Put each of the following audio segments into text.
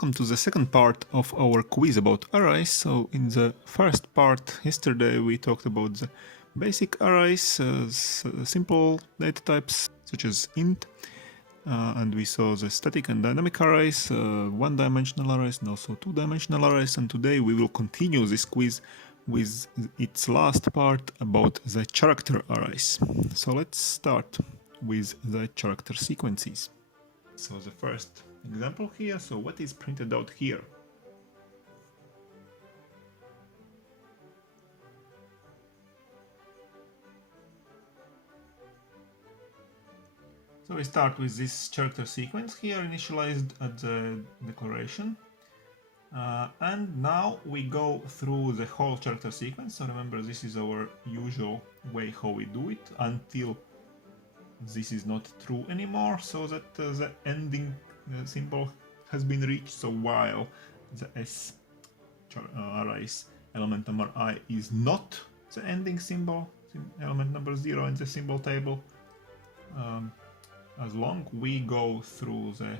welcome to the second part of our quiz about arrays. So in the first part yesterday we talked about the basic arrays, simple data types such as int, and we saw the static and dynamic arrays, one-dimensional arrays and also two-dimensional arrays, and today we will continue this quiz with its last part about the character arrays. So let's start with the character sequences. So the first example here, so what is printed out here? So we start with this character sequence here initialized at the declaration. And now we go through the whole character sequence. So remember, this is our usual way how we do it until this is not true anymore, so that the ending symbol has been reached. So while the S arrays element number I is not the ending symbol, element number 0 in the symbol table, as long we go through the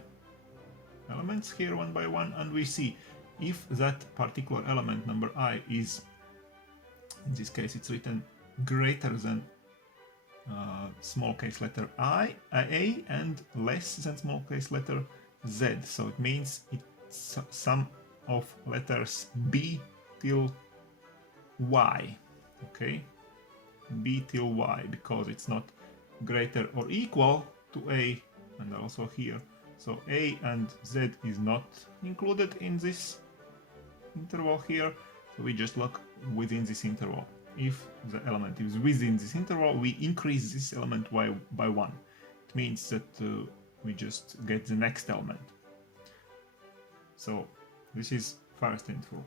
elements here one by one, and we see if that particular element number I is, in this case it's written greater than small case letter A, and less than small case letter Z. So it means it's sum of letters B till Y. Okay, B till Y, because it's not greater or equal to A, and also here. So A and Z is not included in this interval here. So we just look within this interval. If the element is within this interval, we increase this element by 1. It means that we just get the next element. So this is first interval.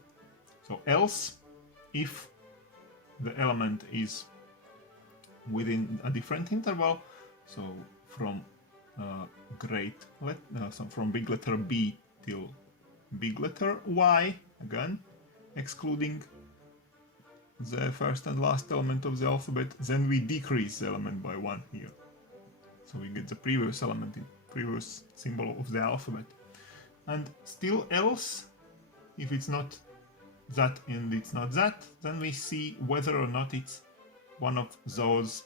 So else, if the element is within a different interval, so from from big letter B till big letter Y, again excluding the first and last element of the alphabet, then we decrease the element by 1 here. So we get the previous element, in previous symbol of the alphabet. And still else, if it's not that and it's not that, then we see whether or not it's one of those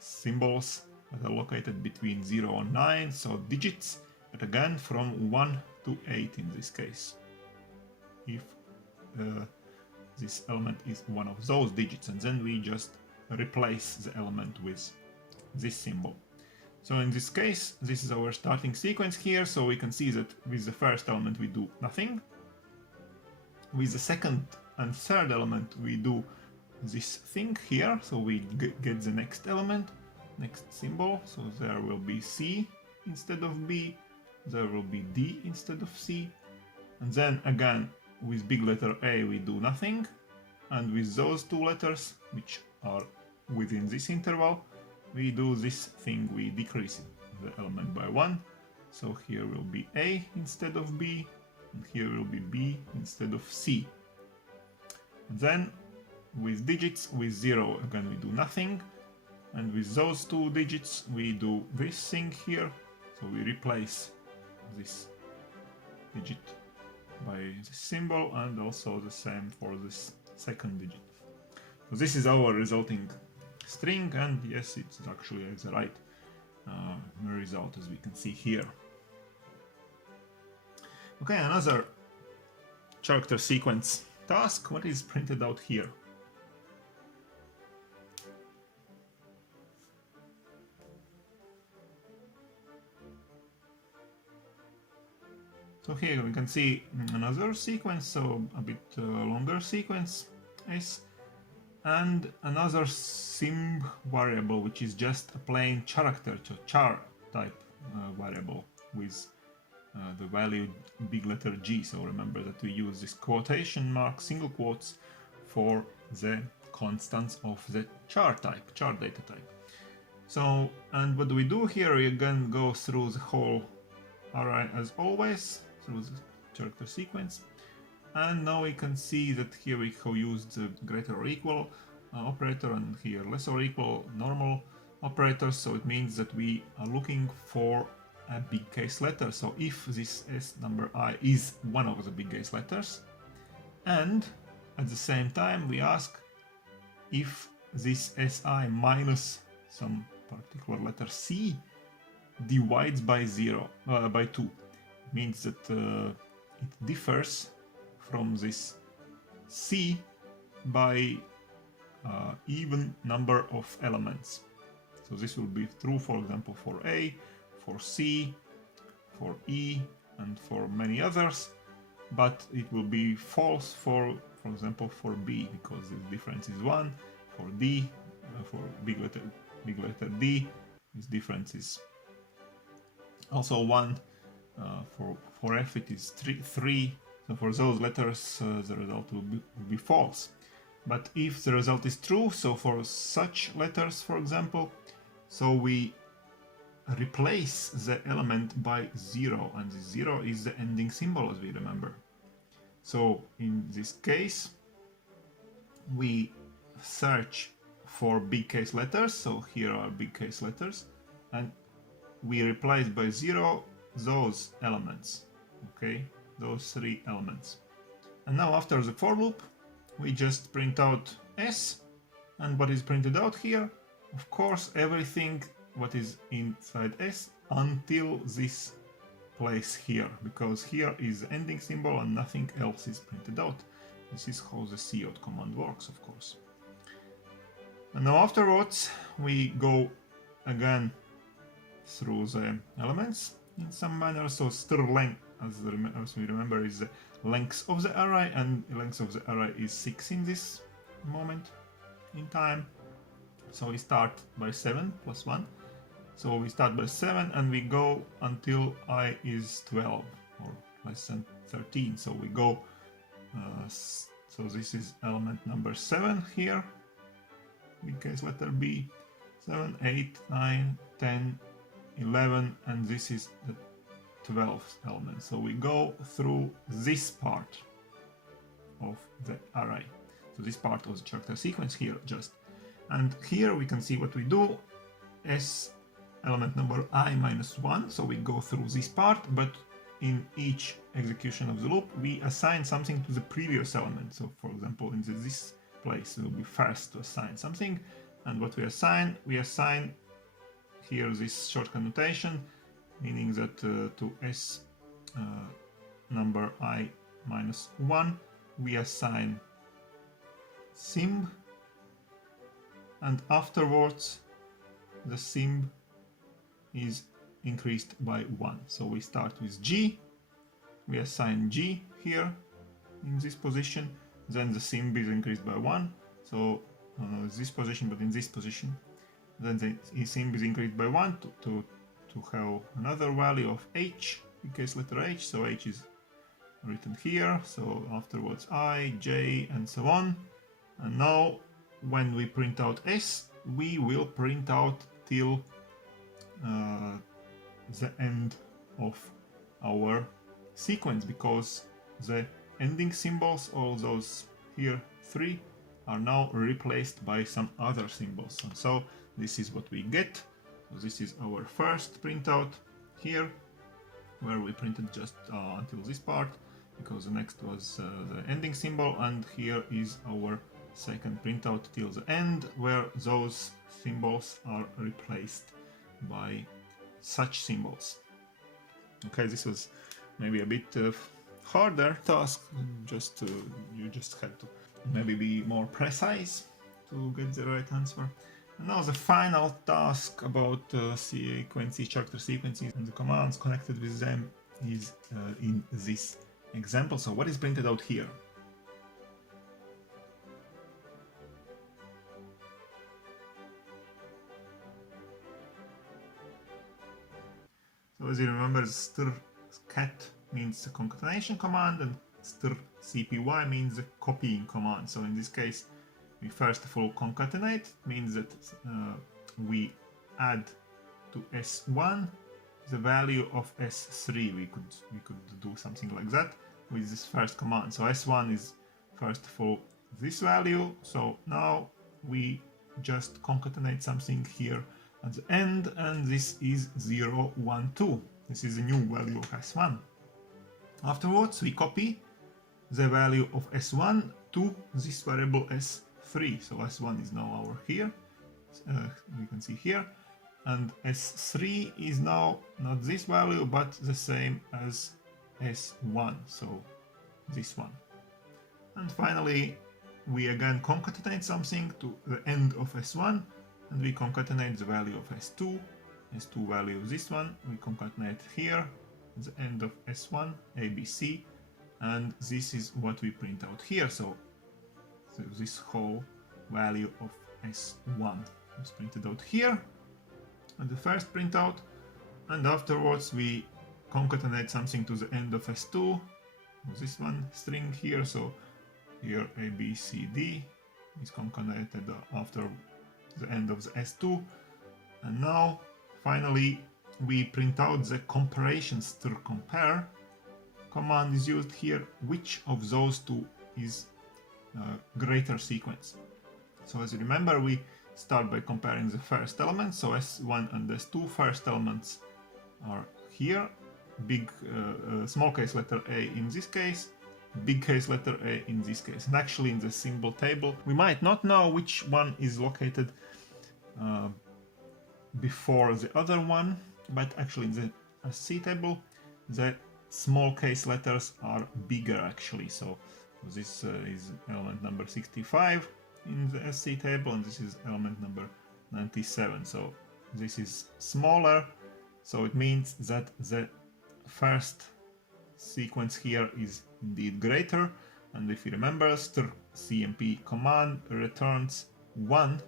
symbols that are located between 0 and 9, so digits, but again from 1 to 8 in this case. If this element is one of those digits, and then we just replace the element with this symbol. So in this case, this is our starting sequence here, so we can see that with the first element we do nothing. With the second and third element we do this thing here, so we get the next element, next symbol, so there will be C instead of B, there will be D instead of C, and then again with big letter A we do nothing, and with those two letters which are within this interval we do this thing, we decrease the element by 1, so here will be A instead of B, and here will be B instead of C. And then with digits, with 0 again we do nothing, and with those two digits we do this thing here, so we replace this digit by this symbol, and also the same for this second digit. So this is our resulting string, and yes, it's actually the right result as we can see here. Okay, another character sequence task. What is printed out here? So here we can see another sequence, so a bit longer sequence is, and another sim variable, which is just a plain character, char type variable with the value big letter G. So remember that we use this quotation mark, single quotes, for the constants of the char type, char data type. So, and what do we do here? We again go through the whole array as always, through the character sequence, and now we can see that here we have used the greater or equal operator, and here less or equal normal operators, so it means that we are looking for a big case letter. So if this S number I is one of the big case letters, and at the same time we ask if this Si minus some particular letter C divides by 2, means that it differs from this C by even number of elements. So this will be true, for example, for A, for C, for E, and for many others, but it will be false for example, for B, because the difference is 1, for D, for big letter D, this difference is also 1, for F it is 3, so for those letters the result will be false. But if the result is true, so for such letters, for example, so we replace the element by 0, and the 0 is the ending symbol, as we remember. So in this case, we search for big case letters, so here are big case letters, and we replace by 0 those elements, okay, those 3 elements. And now after the for loop, we just print out S, and what is printed out here, of course, everything what is inside S until this place here, because here is the ending symbol and nothing else is printed out. This is how the cout command works, of course. And now afterwards we go again through the elements in some manner. So stir length, as we remember, is the length of the array, and the length of the array is 6 in this moment in time. So we start by 7 plus 1. So we start by 7 and we go until I is 12 or less than 13. So we go, so this is element number 7 here, big case letter B, 7, 8, 9, 10, 11, and this is the 12th element. So we go through this part of the array. So this part of the character sequence here just. And here we can see what we do. S element number I minus 1, so we go through this part, but in each execution of the loop we assign something to the previous element. So for example, in this place we will be first to assign something, and what we assign here this shortcut notation, meaning that to S number I minus 1 we assign simb, and afterwards the simb is increased by 1. So we start with G, we assign G here in this position, then the simb is increased by 1, so this position, but in this position, then the simb is increased by 1 to have another value of H, in case letter H, so H is written here, so afterwards I, J, and so on. And now when we print out S, we will print out till the end of our sequence, because the ending symbols, all those here 3, are now replaced by some other symbols. And so this is what we get. So this is our first printout here, where we printed just until this part, because the next was the ending symbol, and here is our second printout till the end, where those symbols are replaced by such symbols. Okay, this was maybe a bit harder task, you just had to maybe be more precise to get the right answer. And now the final task about character sequences and the commands connected with them is in this example. So what is printed out here? So as you remember, stir cat means the concatenation command, and stir cpy means the copying command. So in this case, we first of all concatenate, means that we add to S1 the value of S3. We could do something like that with this first command. So S1 is first of all this value. So now we just concatenate something here at the end, and this is 0, 1, 2. This is the new value of S1. Afterwards, we copy the value of S1 to this variable S3. So S1 is now over here, we can see here, and S3 is now not this value but the same as S1, so this one. And finally, we again concatenate something to the end of S1, and we concatenate the value of S2 value of this one, we concatenate here, the end of S1, ABC, and this is what we print out here. So this whole value of S1 is printed out here, and the first printout, and afterwards we concatenate something to the end of S2, this one string here, so here ABCD is concatenated after the end of the S2, and now finally we print out the comparation str compare command is used here, which of those two is greater sequence. So as you remember, we start by comparing the first elements, so S1 and S2 first elements are here, big small case letter A in this case, big case letter A in this case. And actually in the symbol table we might not know which one is located before the other one, but actually in the SC table the small case letters are bigger actually. So this is element number 65 in the SC table, and this is element number 97. So this is smaller, so it means that the first sequence here is indeed greater. And if you remember, strcmp command returns 1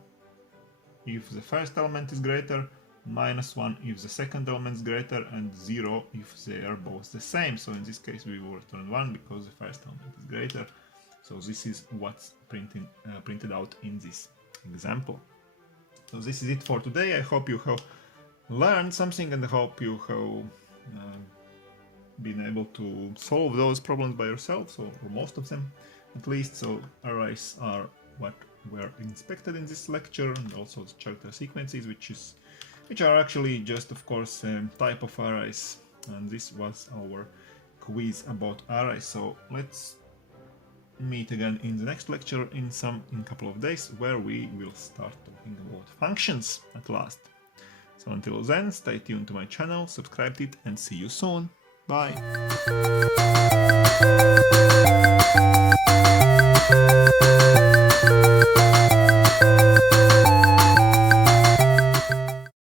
if the first element is greater, -1 if the second element is greater, and 0 if they are both the same. So in this case we will return 1 because the first element is greater. So this is what's printed out in this example. So this is it for today. I hope you have learned something, and I hope you have been able to solve those problems by yourself, so or most of them at least. So arrays are what were inspected in this lecture, and also the character sequences, which are actually just, of course, type of arrays. And this was our quiz about arrays. So let's meet again in the next lecture in a couple of days, where we will start talking about functions at last. So until then, stay tuned to my channel, subscribe to it, and see you soon. Bye!